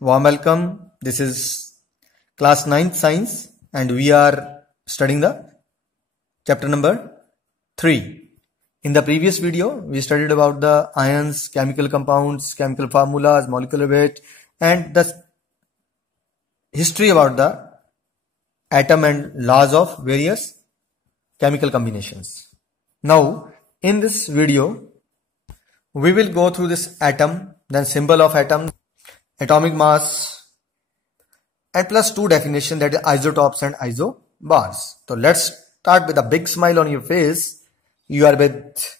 Warm welcome. This is class 9th science and we are studying the chapter number 3. In the previous video, we studied about the ions, chemical compounds, chemical formulas, molecular weight and the history about the atom and laws of various chemical combinations. Now, in this video, we will go through this atom, then symbol of atom, atomic mass, and plus two definition, that is isotopes and isobars. So let's start with a big smile on your face. You are with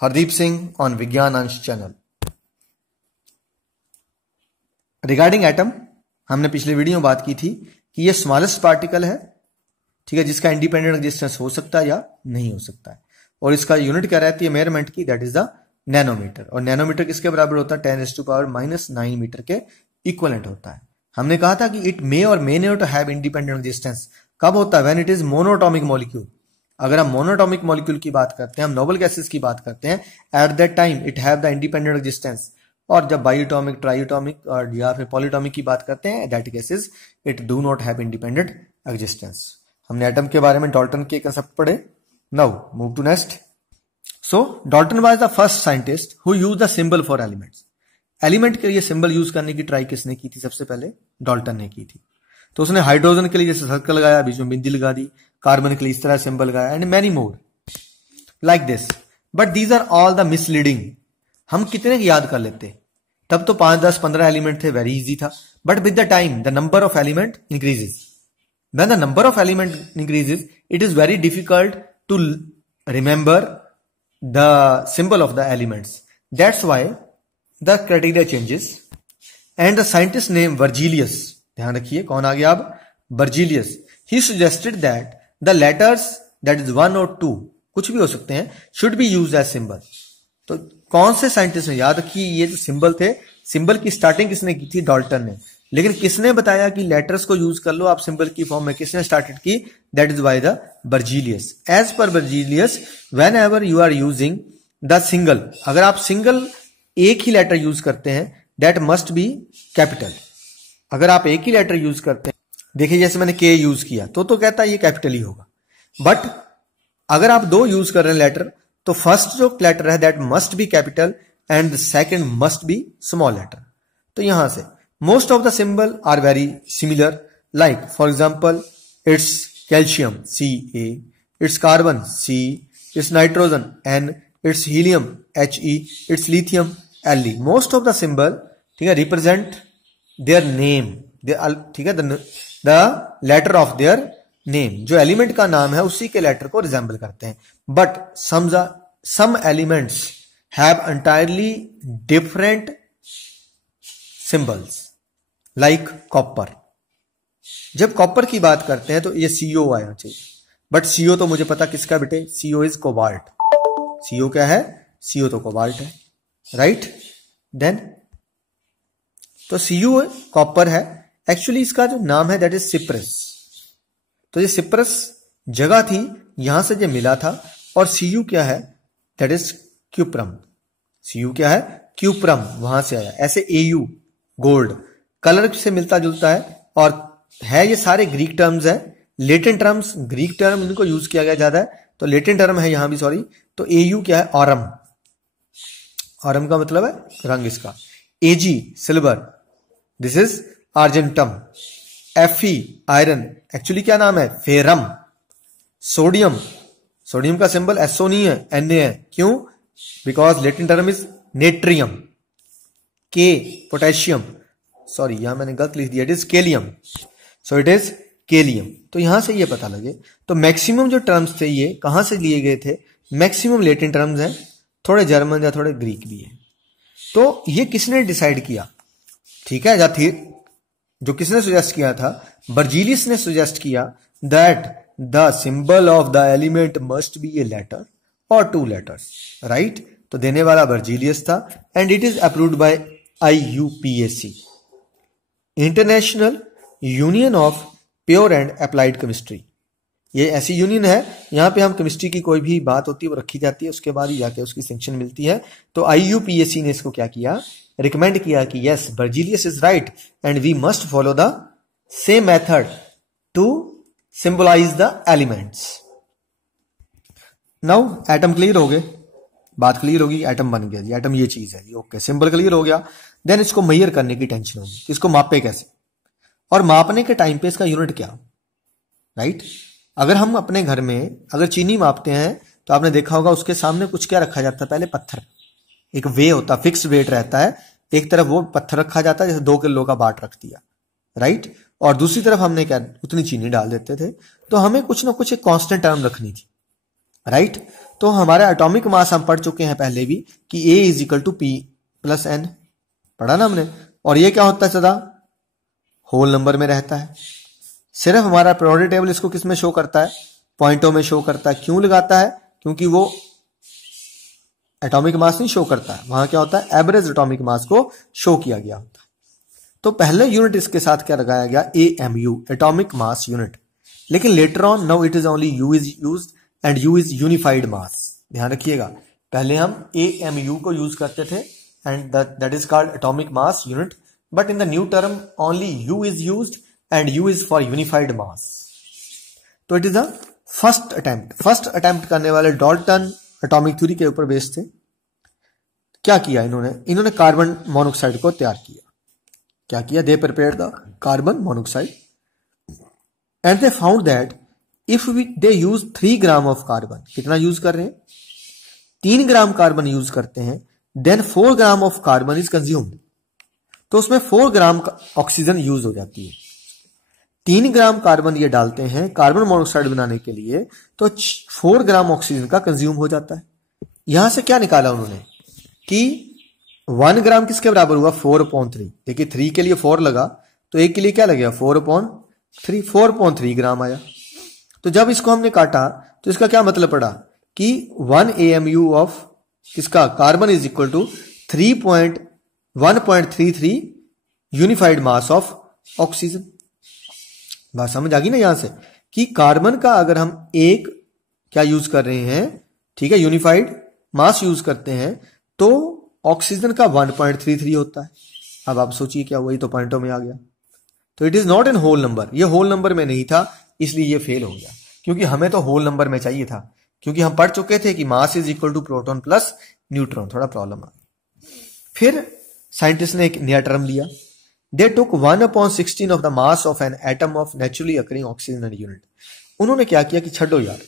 Hardeep Singh on Vigyan Ansh channel. Regarding atom, हमने पिछले video में बात की थी कि ये smallest particle है, ठीक है, जिसका इंडिपेंडेंट एग्जिस्टेंस हो सकता है या नहीं हो सकता है, और इसका यूनिट क्या रहती है मेजरमेंट की, दैट इज द नैनोमीटर. और नैनोमीटर किसके बराबर होता है? 10⁻⁻⁹ मीटर के इक्विवेलेंट होता है. हमने कहा था कि इट मे और may not have independent existence. कब होता है? When it is monoatomic molecule. अगर हम मोनोटॉमिक मॉलिक्यूल की बात करते हैं, हम नोबल गैसेस की बात करते हैं, at that time it have the independent existence. और जब बाइएटॉमिक, ट्राइएटॉमिक और या फिर पॉलीटॉमिक की बात करते हैं, that cases it do not have independent existence. हमने एटम के बारे में डाल्टन के कंसेप्ट पढ़े. Now move to next. So Dalton was the first scientist who used the symbol for elements. Element के लिए सिंबल यूज करने की ट्राई किसने की थी? सबसे पहले डाल्टन ने की थी. तो उसने हाइड्रोजन के लिए जैसे सर्कल लगाया, बीच में बिंदी लगा दी, कार्बन के लिए इस तरह सिंबल लगाया, and many more like this. But these are all the misleading. हम कितने याद कर लेते? तब तो 5, 10, 15 एलिमेंट थे, वेरी इजी था. But with the time the number of element increases. When the number of element increases, it is very difficult to remember the symbol of the elements. That's why the criteria changes. And the scientist named Berzelius, ध्यान रखिए कौन आ गया अब? Berzelius. He suggested that the letters, that is 1 और 2, कुछ भी हो सकते हैं, should be used as symbol. तो कौन से साइंटिस्ट ने? याद रखिए ये जो सिंबल थे, सिंबल की स्टार्टिंग किसने की थी? डाल्टन ने. लेकिन किसने बताया कि लेटर्स को यूज कर लो आप सिंबल की फॉर्म में? किसने स्टार्टेड की? That is by the Berzelius. As per Berzelius, whenever you are using the single, अगर आप सिंगल एक ही लेटर यूज करते हैं, दैट मस्ट बी कैपिटल. अगर आप एक ही लेटर यूज करते हैं, देखिए जैसे मैंने के यूज किया तो कहता है ये कैपिटल ही होगा. बट अगर आप दो यूज कर रहे हैं लेटर, तो फर्स्ट जो लेटर है that must be capital and the second must be small letter. तो यहां से most of the symbol are very similar, like for example it's calcium Ca, it's carbon C, it's nitrogen N, it's helium He, it's lithium Le. most of the symbol, ठीक है, represent their name, ठीक है, the letter of their name. जो element का नाम है उसी के लेटर को रिजेंबल करते हैं. But some elements have entirely different symbols. Like copper. जब कॉपर की बात करते हैं तो ये CO आना चाहिए, बट CO तो मुझे पता किसका बेटे? CO is cobalt. CO क्या है? CO तो कोबाल्ट है, राइट? देन तो CO कॉपर है. एक्चुअली इसका जो नाम है दैट इज सिप्रस. तो ये सिप्रस जगह थी, यहां से जो मिला था. और CO क्या है? That is cuprum. CO क्या है? क्यूप्रम, वहां से आया. ऐसे AU गोल्ड, कलर से मिलता जुलता है. और है ये सारे ग्रीक टर्म्स है, लेटिन टर्म्स, ग्रीक टर्म इनको यूज किया गया ज्यादा है, तो लेटिन टर्म है यहां भी, सॉरी. तो AU क्या है? ऑरम. ऑरम का मतलब है रंग इसका. AG silver, this is argentum. Fe iron, actually क्या नाम है? फेरम. सोडियम, सोडियम का सिंबल SO नहीं है, Na है. क्यों? Because Latin term is natrium. K potassium, sorry यहां मैंने गलत लिख दिया, it is kalium. So it is kalium. तो यहां से ये पता लगे. तो मैक्सिमम जो टर्म्स थे ये कहां से लिए गए थे? मैक्सिमम लेटिन टर्म्स हैं, थोड़े जर्मन या थोड़े ग्रीक भी है. तो ये किसने डिसाइड किया? ठीक है, या थी जो किसने सुजेस्ट किया था? बर्जीलियस ने सुजेस्ट किया that the symbol of the element must be a letter और 2 लेटर्स, राइट? तो देने वाला बर्जीलियस था. And it is approved by IUPAC, International Union of Pure and Applied Chemistry. ये ऐसी यूनियन है, यहां पे हम केमिस्ट्री की कोई भी बात होती है वो रखी जाती है, उसके बाद ही जाके उसकी सैंक्शन मिलती है. तो IUPAC ने इसको क्या किया? रिकमेंड किया कि yes Berzelius is right and we must follow the same method to symbolize the elements. Now atom clear हो गए, बात क्लियर होगी, एटम बन गया जी, एटम ये चीज है जी, ओके, सिंबल क्लियर हो गया। देन इसको मेजर करने की टेंशन होगी, इसको मापे कैसे, और मापने के टाइम पे इसका यूनिट क्या, राइट। अगर हम अपने घर में अगर चीनी मापते हैं तो आपने देखा होगा उसके सामने कुछ क्या रखा जाता है, पहले पत्थर, एक वे होता है, फिक्स वेट रहता है, एक तरफ वो पत्थर रखा जाता है, जैसे 2 किलो का बाट रख दिया, राइट, और दूसरी तरफ हमने क्या उतनी चीनी डाल देते थे। तो हमें कुछ ना कुछ एक कांस्टेंट टर्म रखनी थी, राइट। तो हमारा एटॉमिक मास हम पढ़ चुके हैं पहले भी कि A is equal to P plus N, पढ़ा ना हमने। और ये क्या होता है सदा, होल नंबर में रहता है। सिर्फ हमारा पीरियोडिक टेबल इसको किस में शो करता है, पॉइंटों में शो करता है। क्यों लगाता है, क्योंकि वो एटॉमिक मास नहीं शो करता है, वहां क्या होता है एवरेज एटॉमिक मास को शो किया गया होता है। तो पहले यूनिट इसके साथ क्या लगाया गया, AMU, एटॉमिक मास यूनिट। लेकिन later on now it is only U is used and U is unified mass. ध्यान रखिएगा, पहले हम AMU को यूज करते थे and that is called atomic mass unit, but in the new term only U is used and U is for unified mass. तो it is the first attempt करने वाले डाल्टन एटॉमिक थ्योरी के ऊपर based थे। क्या किया इन्होंने carbon monoxide को तैयार किया। क्या किया, they prepared the carbon monoxide and they found that if they use 3 gram of carbon, कितना यूज कर रहे हैं, 3 ग्राम कार्बन यूज करते हैं, then 4 gram of carbon is consumed. तो उसमें 4 ग्राम ऑक्सीजन यूज हो जाती है। 3 ग्राम कार्बन ये डालते हैं कार्बन मोनोऑक्साइड बनाने के लिए, तो 4 ग्राम ऑक्सीजन का कंज्यूम हो जाता है। यहां से क्या निकाला उन्होंने कि 1 ग्राम किसके बराबर हुआ, 4/3। देखिए 3 के लिए 4 लगा, तो 1 के लिए क्या लगेगा 4/3, 4.3 ग्राम आया। तो जब इसको हमने काटा तो इसका क्या मतलब पड़ा कि 1 AMU ऑफ किसका carbon is equal to 1.33 unified mass of oxygen. बात समझ आ गई ना यहां से कि कार्बन का अगर हम एक क्या यूज कर रहे हैं, ठीक है, यूनिफाइड मास यूज करते हैं, तो ऑक्सीजन का 1.33 होता है। अब आप सोचिए क्या हुआ, ये तो पॉइंटों में आ गया। तो it is not in whole number, ये होल नंबर में नहीं था, इसलिए ये फेल हो गया, क्योंकि हमें तो होल नंबर में चाहिए था, क्योंकि हम पढ़ चुके थे कि mass is equal to proton plus neutron. थोड़ा प्रॉब्लम आ गई। फिर साइंटिस्ट ने एक नया टर्म लिया, they took 1/16 of the mass of an atom of naturally occurring oxygen unit. उन्होंने क्या किया कि छड्डो यार,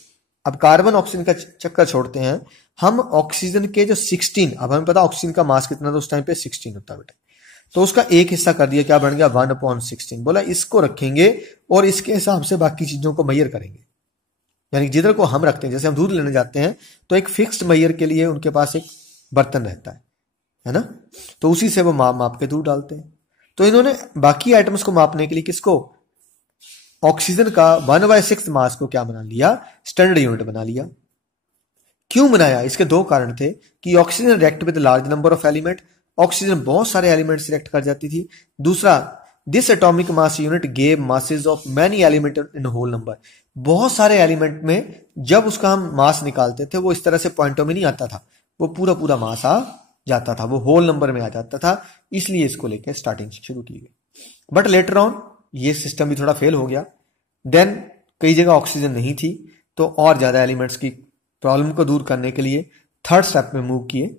अब कार्बन ऑक्सीजन का चक्कर छोड़ते हैं, हम ऑक्सीजन के जो 16, अब हमें पता ऑक्सीजन का मास कितना था उस टाइम पे 16 होता बेटा, तो उसका एक हिस्सा कर दिया, क्या बन गया 1/16। बोला इसको रखेंगे और इसके हिसाब से बाकी चीजों को मेजर करेंगे। यानी जिधर को हम रखते हैं, जैसे हम दूध लेने जाते हैं तो एक फिक्स्ड मेजर के लिए उनके पास एक बर्तन रहता है ना, तो उसी से वो माप के दूध डालते हैं। तो इन्होंने बाकी आइटम्स को मापने के लिए किसको, ऑक्सीजन का 1/6 मास को क्या बना लिया, स्टैंडर्ड यूनिट बना लिया। क्यों बनाया, इसके 2 कारण थे कि oxygen react with large number of element, oxygen बहुत सारे एलिमेंट रिएक्ट कर जाती थी। दूसरा, this atomic mass unit gave masses of many element in whole number, बहुत सारे एलिमेंट में जब उसका हम मास निकालते थे वो इस तरह से पॉइंटों में नहीं आता था, वो पूरा मास आ जाता था, वो होल नंबर में आ जाता था, इसलिए इसको लेकर स्टार्टिंग शुरू की गई। बट लेटर ऑन ये सिस्टम भी थोड़ा फेल हो गया। देन कई जगह ऑक्सीजन नहीं थी, तो और ज्यादा एलिमेंट्स की प्रॉब्लम को दूर करने के लिए थर्ड स्टेप में मूव किए।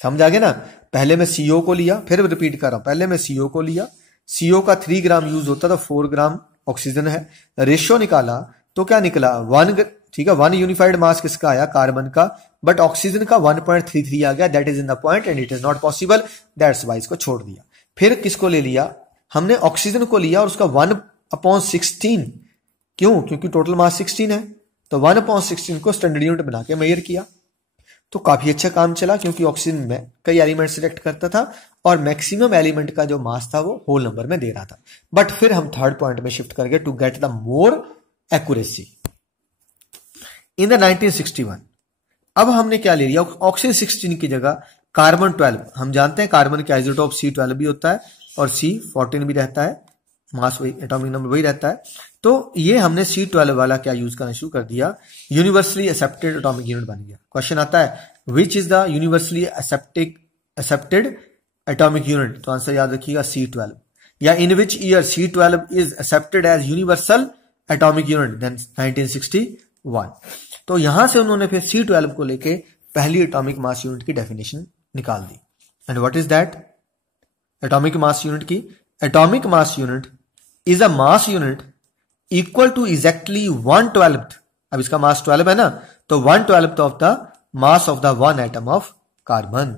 समझ आ गया ना, पहले मैं CO को लिया, फिर रिपीट कर रहा हूं, पहले मैं CO को लिया, CO का 3 ग्राम यूज होता था, 4 ग्राम ऑक्सीजन है, रेशियो निकाला तो क्या निकला 1, ठीक है, 1 यूनिफाइड मास किसका आया, कार्बन का, बट ऑक्सीजन का 1.33 आ गया, that is in the point and it is not possible, that's why इसको छोड़ दिया। फिर किसको ले लिया हमने, ऑक्सीजन को लिया और उसका 1/16, क्यों, क्योंकि टोटल मास 16 है, तो 1/16 को स्टैंडर्ड यूनिट बना के मेजर किया। तो काफी अच्छा काम चला, क्योंकि ऑक्सीजन में कई एलिमेंट सिलेक्ट करता था और मैक्सिमम एलिमेंट का जो मास था वो होल नंबर में दे रहा था। बट फिर हम थर्ड पॉइंट में शिफ्ट कर गए to get the more accuracy in the 1961। अब हमने क्या ले लिया, ऑक्सीजन 16 की जगह कार्बन 12। हम जानते हैं कार्बन के आइसोटोप C12 भी होता है और C14 भी रहता है, मास वही, एटॉमिक नंबर वही रहता है। तो ये हमने C12 वाला क्या यूज करना शुरू कर दिया, यूनिवर्सली एक्सेप्टेड एटॉमिक यूनिट बन गया। क्वेश्चन आता है which is the universally accepted atomic unit, तो आंसर याद रखिएगा C12। या in which year C12 is accepted as universal atomic unit, then 1961। तो यहां से उन्होंने फिर C12 को लेके पहली एटॉमिक मास यूनिट की डेफिनेशन निकाल दी। And what is that? Atomic mass unit की, atomic mass unit is a mass unit equal to exactly 1/12। अब इसका मास 12 है ना, तो 1/12 of the mass of the one atom of carbon.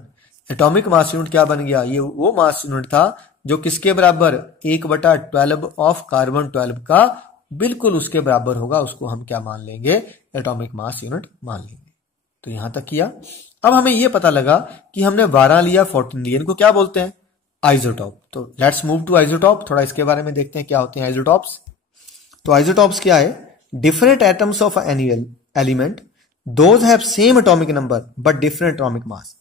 Atomic mass unit क्या बन गया? ये वो मास यूनिट था जो किसके बराबर? 1/12 ऑफ कार्बन 12 का बिल्कुल उसके बराबर होगा। उसको हम क्या मान लेंगे? एटॉमिक मास यूनिट मान लेंगे। तो यहां तक किया। अब हमें यह पता लगा कि हमने 12 लिया, 14 लिया, इनको क्या बोलते हैं? आइसोटॉप। तो लेट्स मूव टू आइसोटॉप। थोड़ा इसके बारे में देखते हैं क्या होते हैं आइसोटॉप्स। तो आइसोटॉप्स क्या है? Different atoms of an element, those have same atomic number but different atomic mass.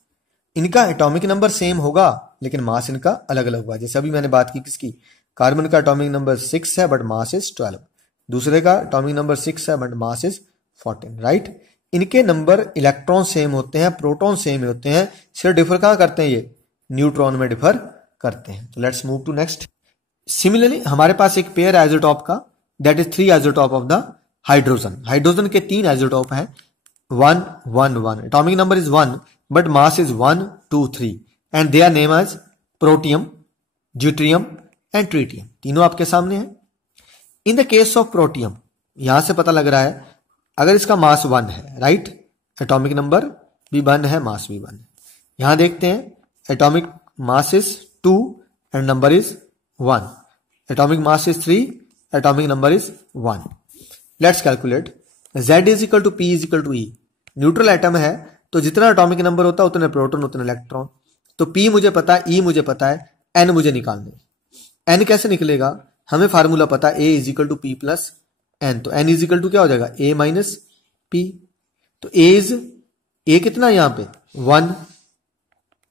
इनका एटॉमिक नंबर सेम होगा लेकिन मास इनका अलग अलग होगा। जैसे अभी मैंने बात की किसकी? कार्बन का एटॉमिक नंबर 6 है बट मास इज 12। दूसरे का एटॉमिक नंबर 6 है बट मास इज 14, राइट? इनके नंबर इलेक्ट्रॉन सेम होते हैं, प्रोटॉन सेम होते हैं, सिर्फ डिफर कहां करते हैं? ये न्यूट्रॉन में डिफर करते हैं। तो let's move to next. Similarly हमारे पास एक पेयर आइसोटॉप का, that is 3 isotope of the hydrogen. Hydrogen के 3 आइसोटॉप हैं, 1 1 1। Atomic number is 1 but mass is 1 2 3 and they are named as protium, deuterium and tritium। तीनों आपके सामने हैं। in the case of protium, यहां से पता लग रहा है अगर इसका मास 1 है, राइट? एटॉमिक नंबर भी 1 है, मास भी 1 है। यहां देखते हैं atomic mass is 2 and number is 1। Atomic mass is 3, atomic number is 1। Let's calculate. Z is equal to P is equal to E। Neutral atom है तो जितना एटॉमिक नंबर होता है उतने प्रोटॉन उतने इलेक्ट्रॉन। तो P मुझे पता है, E मुझे पता है, N मुझे निकालना है। N कैसे निकलेगा? हमें फार्मूला पता है, A is equal to P plus N। तो N इज इक्वल टू क्या हो जाएगा? A minus P। तो A कितना है यहां पे? 1।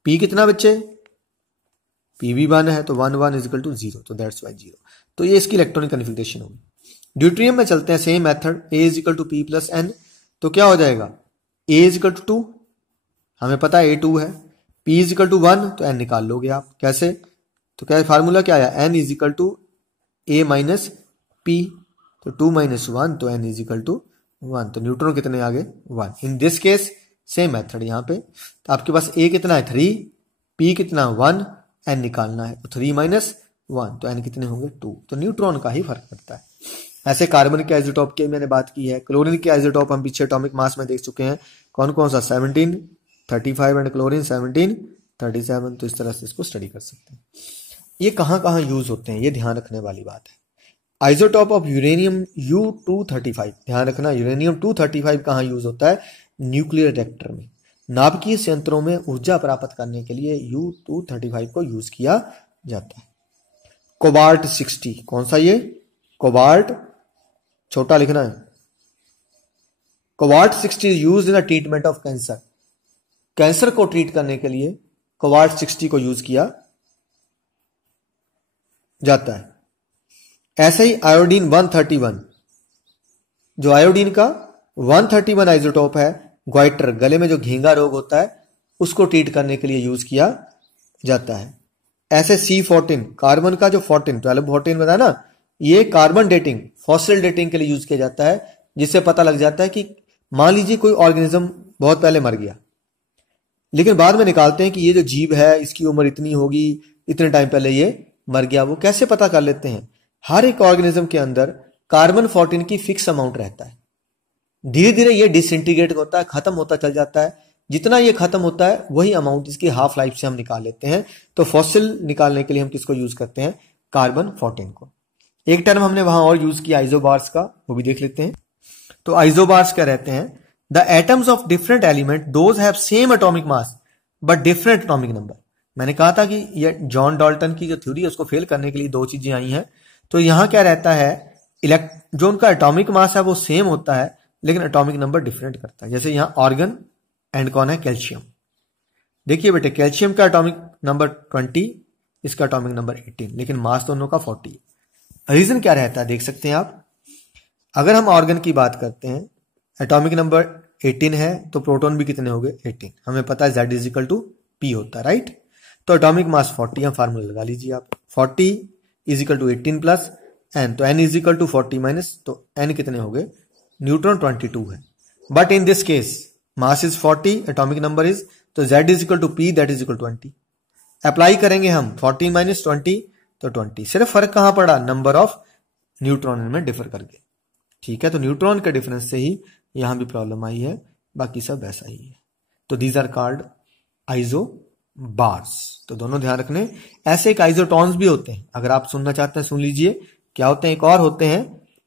P कितना बच्चे? P भी 1 है, तो 1 1 इज इक्वल टू 0, तो दैट्स वाई 0। तो ये इसकी इलेक्ट्रॉनिक कन्फिगरेशन होगी। ड्यूटेरियम में चलते हैं, same method, A is equal to P plus N। तो क्या हो जाएगा? A इज इक्वल टू 2, हमें पता है A 2 है। P इज इक्वल टू 1, तो N निकाल लोगे आप। कैसे? तो क्या फार्मूला क्या आया? N is equal to A minus P। तो 2 माइनस 1, तो N इज इक्वल टू 1। तो न्यूट्रॉन कितने आ गए? 1। इन दिस केस सेम मेथड यहां पे। तो आपके पास A कितना है? 3, P कितना? 1, N निकालना है। तो 3 माइनस 1, तो N कितने होंगे? 2। तो न्यूट्रॉन का ही फर्क पड़ता है। ऐसे कार्बन के आइसोटॉप की मैंने बात की है। क्लोरीन के आइसोटॉप हम पीछे एटॉमिक मास में देख चुके हैं। कौन कौन सा? 17 35 एंड क्लोरीन 17 37। तो इस तरह से इसको स्टडी कर सकते हैं। ये कहां कहां यूज होते हैं, ये ध्यान रखने वाली बात है। आइसोटॉप ऑफ यूरेनियम U235, ध्यान रखना, यूरेनियम 235 कहां यूज होता है? न्यूक्लियर रिएक्टर में, नाभिकीय संयंत्रों में ऊर्जा प्राप्त करने के लिए U235 को यूज किया जाता है। कोबाल्ट 60, कौन सा ये? कोबाल्ट, छोटा लिखना है। Cobalt 60 is used in the treatment of cancer. Cancer को ट्रीट करने के लिए कोबाल्ट 60 को यूज किया जाता है। ऐसे ही आयोडीन 131, जो आयोडीन का 131 आइसोटॉप है, ग्वाइटर, गले में जो घेंगा रोग होता है उसको ट्रीट करने के लिए यूज किया जाता है। ऐसे C14, कार्बन का जो 12 14 बताया ना, ये कार्बन डेटिंग, फॉसिल डेटिंग के लिए यूज किया जाता है, जिससे पता लग जाता है कि मान लीजिए कोई ऑर्गेनिज्म बहुत पहले मर गया, लेकिन बाद में निकालते हैं कि ये जो जीव है इसकी उम्र इतनी होगी, इतने टाइम पहले ये मर गया। वो कैसे पता कर लेते हैं? हर एक ऑर्गेनिज्म के अंदर कार्बन 14 की फिक्स अमाउंट रहता है। धीरे धीरे ये डिसइंटीग्रेट होता है, खत्म होता चल जाता है। जितना ये खत्म होता है वही अमाउंट इसकी हाफ लाइफ से हम निकाल लेते हैं। तो फॉसिल निकालने के लिए हम किसको यूज करते हैं? कार्बन 14 को। एक टर्म हमने वहां और यूज किया आइसोबार्स का, वो भी देख लेते हैं। तो आइसोबार्स क्या रहते हैं? The atoms of different element, those have same atomic mass but different atomic number. मैंने कहा था कि ये जॉन डाल्टन की जो थ्योरी है उसको फेल करने के लिए दो चीजें आई हैं। तो यहां क्या रहता है? जो उनका एटॉमिक मास है वो सेम होता है लेकिन एटॉमिक नंबर डिफरेंट करता है। जैसे यहां ऑर्गन एंड कौन है? कैल्शियम। देखिए बेटे, कैल्शियम का एटॉमिक नंबर 20, इसका एटॉमिक नंबर 18, लेकिन मास दोनों का 40। रीजन क्या रहता है देख सकते हैं आप। अगर हम ऑर्गन की बात करते हैं, एटॉमिक नंबर 18 है तो प्रोटॉन भी कितने हो गए? 18। हमें पता है Z is equal to P होता है, राइट? तो एटॉमिक मास 40, हम फार्मूला लगा लीजिए आप, 40 is equal to 18 plus n, तो n is equal to 40 minus, तो n कितने हो गए, न्यूट्रॉन 22 है। But in this case mass is 40, atomic number is, तो z is equal to p, that is equal to 20। Apply करेंगे हम 40 minus 20, तो 20। सिर्फ फर्क कहां पड़ा, नंबर ऑफ न्यूट्रॉन में डिफर करके, ठीक है। तो न्यूट्रॉन के डिफरेंस से ही यहां भी प्रॉब्लम आई है, बाकी सब ऐसा ही है। तो दीज आर कॉल्ड आइजो बार्स। तो दोनों ध्यान रखने। ऐसे एक आइजोटॉन्स भी होते हैं, अगर आप सुनना चाहते हैं सुन लीजिए। क्या होते हैं, एक और होते हैं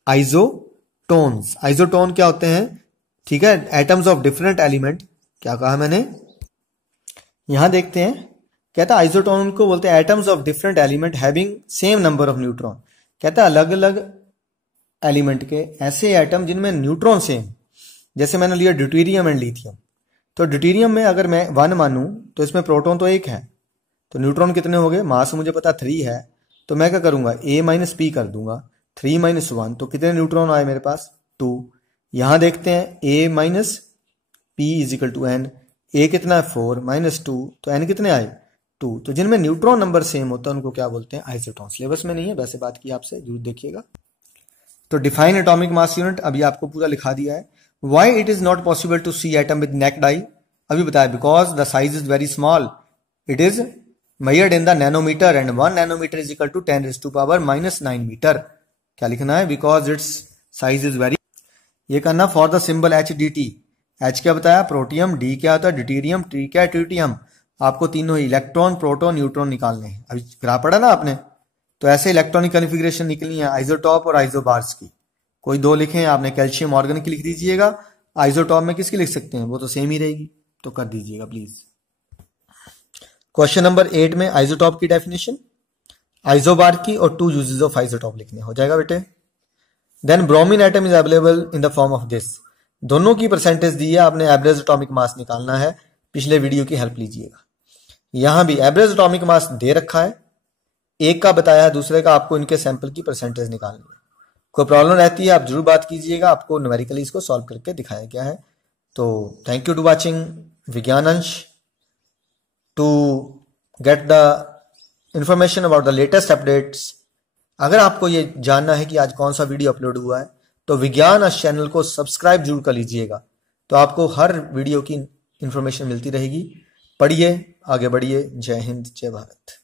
आइजोटोन्स। आइजोटोन क्या होते हैं, ठीक है, एटम्स ऑफ डिफरेंट एलिमेंट। क्या कहा मैंने, यहां देखते हैं, कहता है आइजोटोन को बोलते हैं atoms of different element having same number of neutron. कहता है अलग अलग एलिमेंट के ऐसे एटम जिनमें न्यूट्रॉन सेम, जैसे मैंने लिया ड्यूटेरियम एंड लिथियम। तो ड्यूटेरियम में अगर मैं 1 मानूं तो इसमें प्रोटॉन तो 1 है, तो न्यूट्रॉन कितने हो गए, मास मुझे पता 3 है, तो मैं क्या करूंगा, a माइनस पी कर दूंगा, 3 माइनस 1, तो कितने न्यूट्रॉन आए मेरे पास, 2। यहां देखते हैं a minus P is equal to N, a कितना है 4 माइनस 2, तो n कितने आए 2। तो जिनमें न्यूट्रॉन नंबर सेम होता है उनको क्या बोलते हैं, आइसोटॉन। सिलेबस में नहीं है, वैसे बात की आपसे, जरूर देखिएगा। तो डिफाइन एटॉमिक मास यूनिट अभी आपको पूरा लिखा दिया है। Why it is not possible to see atom with naked eye, अभी बताया, because the size is very small, it is measured in the nanometer and 1 nanometer is equal to 10 raised to power minus 9 metre. क्या लिखना है, because its size is very, ये करना for the symbol HDT। H क्या बताया, protium, D क्या होता है ड्यूटेरियम, T क्या है ट्रिटियम। आपको तीनों इलेक्ट्रॉन, प्रोटॉन, न्यूट्रॉन निकालने हैं। अभी ग्राफ पढ़ा ना आपने, तो ऐसे इलेक्ट्रॉनिक कॉन्फ़िगरेशन निकलनी है आइसोटॉप और आइसोबार्स की। कोई दो लिखे हैं आपने, कैल्शियम ऑर्गन की लिख दीजिएगा, आइसोटॉप में किसकी लिख सकते हैं, वो तो सेम ही रहेगी, तो कर दीजिएगा प्लीज। क्वेश्चन नंबर 8 में आइसोटॉप की डेफिनेशन, आइसोबार की और 2 यूजेस ऑफ आइसोटॉप लिखने, हो जाएगा बेटे। Then bromine atom is available in the form of this, दोनों की परसेंटेज दी है, आपने एवरेज एटॉमिक मास निकालना है, पिछले वीडियो की हेल्प लीजिएगा। यहां भी एवरेज एटॉमिक मास दे रखा है, एक का बताया है, दूसरे का आपको इनके सैंपल की परसेंटेज निकालनी है। कोई प्रॉब्लम रहती है आप जरूर बात कीजिएगा, आपको न्यूमेरिकली इसको सॉल्व करके दिखाया गया है। तो थैंक यू टू वॉचिंग विज्ञान अंश। To get the information about the latest updates, अगर आपको ये जानना है कि आज कौन सा वीडियो अपलोड हुआ है, तो विज्ञान अंश चैनल को सब्सक्राइब जरूर कर लीजिएगा, तो आपको हर वीडियो की इंफॉर्मेशन मिलती रहेगी। पढ़िए, आगे बढ़िए। जय हिंद, जय भारत।